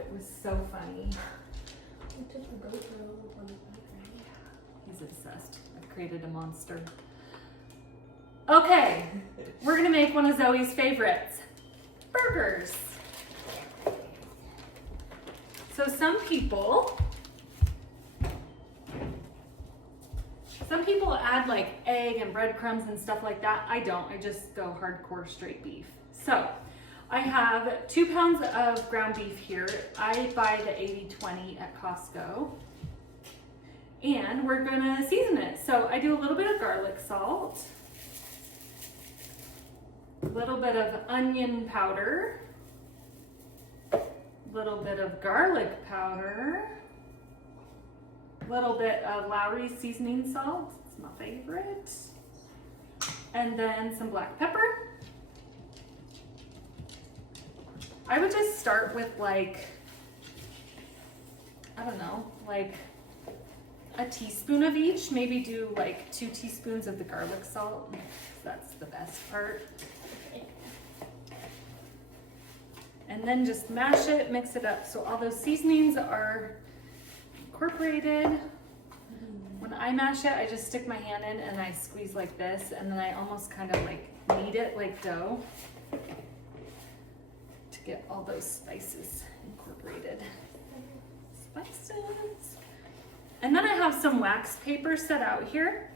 It was so funny. We took the GoPro on the background. He's obsessed. I've created a monster. Okay, we're gonna make one of Zoe's favorites, burgers. So some people add like egg and breadcrumbs and stuff like that. I don't, I just go hardcore straight beef. So I have 2 pounds of ground beef here. I buy the 80/20 at Costco. And we're gonna season it. So I do a little bit of garlic salt, a little bit of onion powder, a little bit of garlic powder, a little bit of Lawry seasoning salt, it's my favorite, and then some black pepper. I would just start with like, I don't know, like a teaspoon of each, maybe do like 2 teaspoons of the garlic salt. That's the best part. And then just mash it, mix it up so all those seasonings are incorporated. When I mash it, I just stick my hand in and I squeeze like this, and then I almost kind of like knead it like dough to get all those spices incorporated. Spices. And then I have some wax paper set out here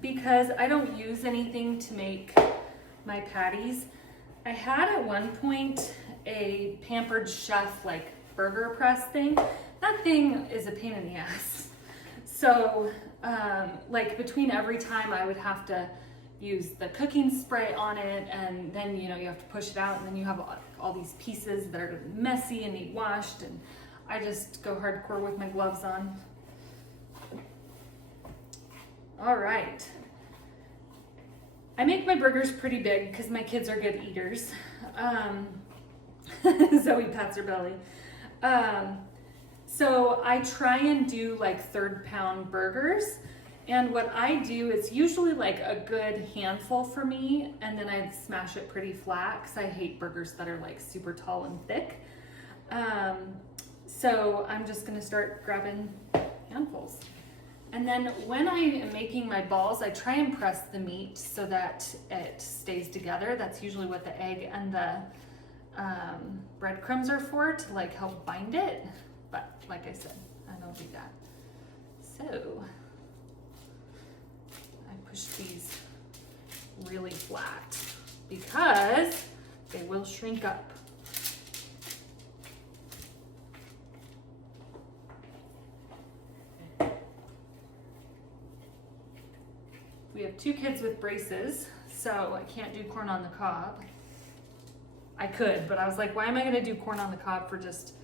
because I don't use anything to make my patties. I had at one point a Pampered Chef like burger press thing. That thing is a pain in the ass. So like between every time I would have to use the cooking spray on it, and then you know you have to push it out, and then you have all these pieces that are messy and need washed, and I just go hardcore with my gloves on. All right. I make my burgers pretty big because my kids are good eaters. Zoe pats her belly. So I try and do like 3rd pound burgers. And what I do is usually like a good handful for me, and then I smash it pretty flat because I hate burgers that are like super tall and thick. So I'm just gonna start grabbing handfuls. And then when I am making my balls, I try and press the meat so that it stays together. That's usually what the egg and the breadcrumbs are for, to like help bind it. But like I said, I don't do that. So I push these really flat because they will shrink up. We have 2 kids with braces, so I can't do corn on the cob. I could, but I was like, why am I gonna do corn on the cob for just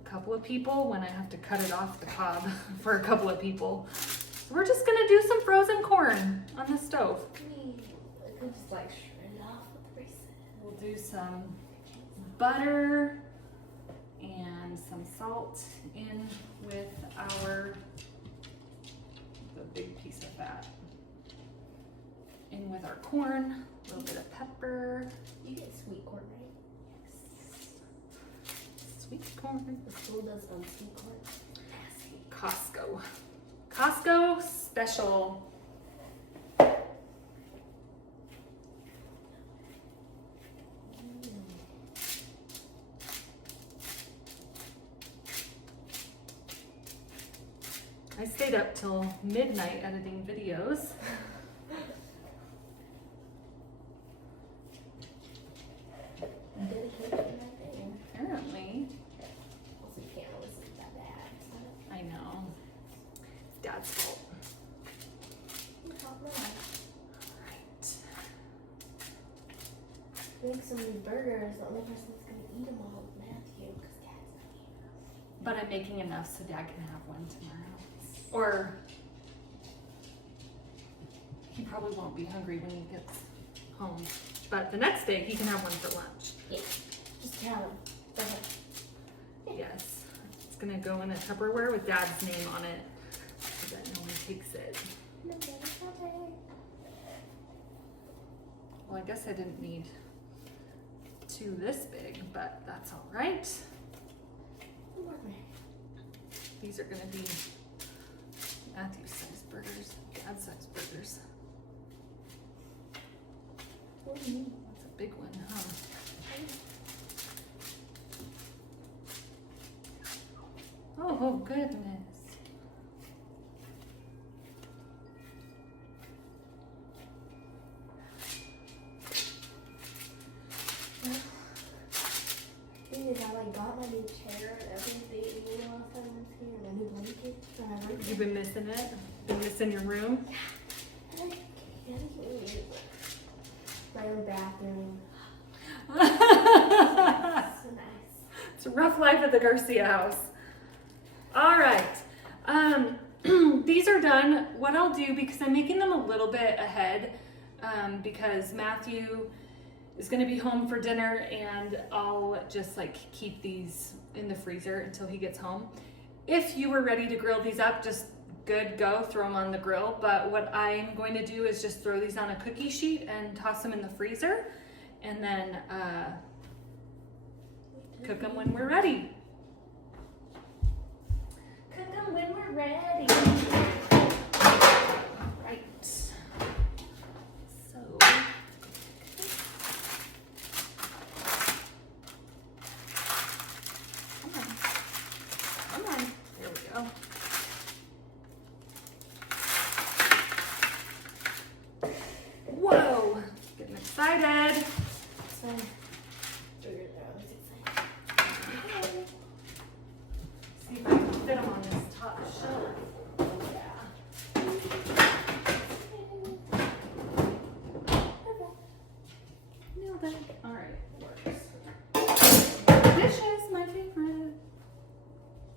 a couple of people when I have to cut it off the cob for a couple of people? So we're just gonna do some frozen corn on the stove. I could just like shred it off with the braces. We'll do some butter and some salt in with the big piece of fat. In with our corn, a little bit of pepper. You get sweet corn, right? Yes. Sweet corn. The school does sweet corn. Costco. Costco special. I stayed up till midnight editing videos. Dedication right there. Apparently. Also, you can't listen to that bad. I know. It's Dad's fault. Right. Make some burgers. The only person that's gonna eat them all is Matthew, because Dad's not eating them. But I'm making enough so Dad can have one tomorrow. Or he probably won't be hungry when he gets home. But the next day he can have one for lunch. Yeah. Just tell him. Go ahead. Yes. It's gonna go in a Tupperware with Dad's name on it so that no one takes it. No, Dad's not there. Well, I guess I didn't need 2 this big, but that's all right. These are gonna be Matthew's size burgers, Dad's size burgers. That's a big one, huh? Oh goodness. Thing is, I like got my new chair and everything last time I was here, and a new blanket for my birthday. You've been missing it? Been missing your room? And I can't even use it. My own bathroom. So nice. It's a rough life at the Garcia house. All right. These are done. What I'll do, because I'm making them a little bit ahead, because Matthew is going to be home for dinner, and I'll just like keep these in the freezer until he gets home. If you were ready to grill these up, just good, go, throw them on the grill. But what I'm going to do is just throw these on a cookie sheet and toss them in the freezer, and then cook them when we're ready. Cook them when we're ready. Right. So, come on. There we go.